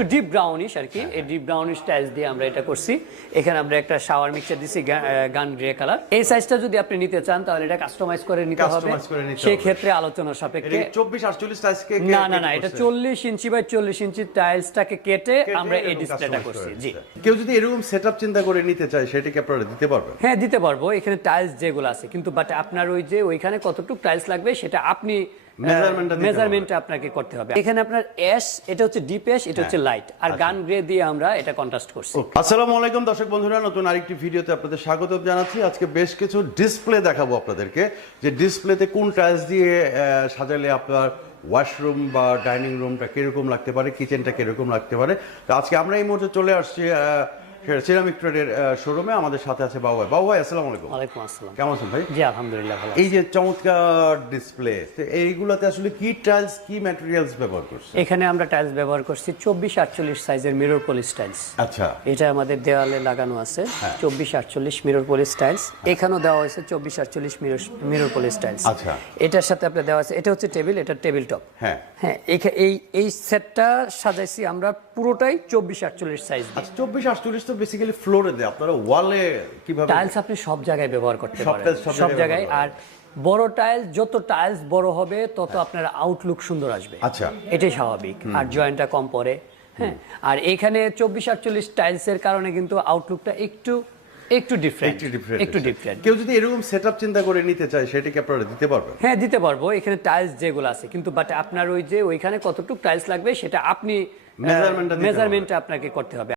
একটু deep brownish আর কি। এই ডিপ ব্রাউনিশ টাইলস দিয়ে আমরা এটা করছি। এখানে আমরা একটা শাওয়ার মিক্সচার দিছি গান গ্রে কালার। এই সাইজটা যদি আপনি নিতে চান তাহলে এটা কাস্টমাইজ করে নিতে হবে, সেই ক্ষেত্রে আলোচনা সাপেক্ষে। 24-48 সাইজকে না এটা 40 ইঞ্চি বাই 40 ইঞ্চি টাইলসটাকে কেটে আমরা এই ডিসপ্লেটা করছি। জি, কেউ যদি এরকম সেটআপ চিন্তা করে নিতে চায় সেটা কি আপনারা দিতে পারবেন? হ্যাঁ দিতে পারবো। এখানে টাইলস যেগুলো আছে কিন্তু বাট আপনার ওই যে ওইখানে কতটুকু টাইলস লাগবে সেটা আপনি মেজারমেন্টটা আপনাকে করতে হবে। এখানে আপনার অ্যাশ, এটা হচ্ছে ডিপ অ্যাশ, এটা হচ্ছে লাইট, আর গান গ্রে দিয়ে আমরা এটা কন্ট্রাস্ট করছি। আসসালামু আলাইকুম দর্শক বন্ধুরা, নতুন আরেকটি ভিডিওতে আপনাদের স্বাগত জানাচ্ছি। আজকে বেশ কিছু ডিসপ্লে দেখাবো আপনাদেরকে, যে ডিসপ্লেতে কোন টাইলস দিয়ে সাজালে আপনার ওয়াশরুম বা ডাইনিং রুমটা কিরকম লাগতে পারে, কিচেনটা কিরকম লাগতে পারে। তো আজকে আমরা এই মুহূর্তে চলে আসছি সিরামিক ট্রেডের শোরুমে। আমাদের সাথে আছে বাবু ভাই। বাবু ভাই আসসালামু আলাইকুম। ওয়ালাইকুম আসসালাম। কেমন আছেন ভাই? জি আলহামদুলিল্লাহ ভালো। এই যে চমৎকার ডিসপ্লে, এইগুলোতে আসলে কি টাইলস, কি ম্যাটেরিয়ালস ব্যবহার করছেন? এখানে আমরা টাইলস ব্যবহার করছি 24-48 সাইজের মিরর পলিশ টাইলস। আচ্ছা, এটা আমাদের দেওয়ালে লাগানো আছে 24-48 মিরর পলিশ টাইলস। এখানেও দেওয়া হয়েছে 24-48 মিরর পলিশ টাইলস। আচ্ছা, এটার সাথে আপনার দেওয়া আছে, এটা হচ্ছে টেবিল, এটা টেবিল টপ। হ্যাঁ হ্যাঁ, এই সেটটা সাজাইছি আমরা পুরোটাই 24-48 সাইজ। আচ্ছা, 24-48 তো বেসিক্যালি ফ্লোরে দেয়, আপনারা ওয়ালে কিভাবে? টাইলস আপনি সব জায়গায় ব্যবহার করতে পারেন, সব সব জায়গায়। আর বড় টাইলস, যত টাইলস বড় হবে তত আপনার আউটলুক সুন্দর আসবে। আচ্ছা, এটাই স্বাভাবিক। আর জয়েন্টটা কম পড়ে। হ্যাঁ, আর এখানে 24-48 টাইলসের কারণে কিন্তু আউটলুকটা একটু ডিফারেন্ট। কেউ যদি এরকম সেটআপ চিন্তা করে নিতে চায় সেটা কি আপনারা দিতে পারবেন? হ্যাঁ দিতে পারবো। এখানে টাইলস যেগুলো আছে কিন্তু বাট আপনার ওই যে ওইখানে কতটুকু টাইলস লাগবে সেটা আপনি মেজারমেন্টটা আপনাকে করতে হবে।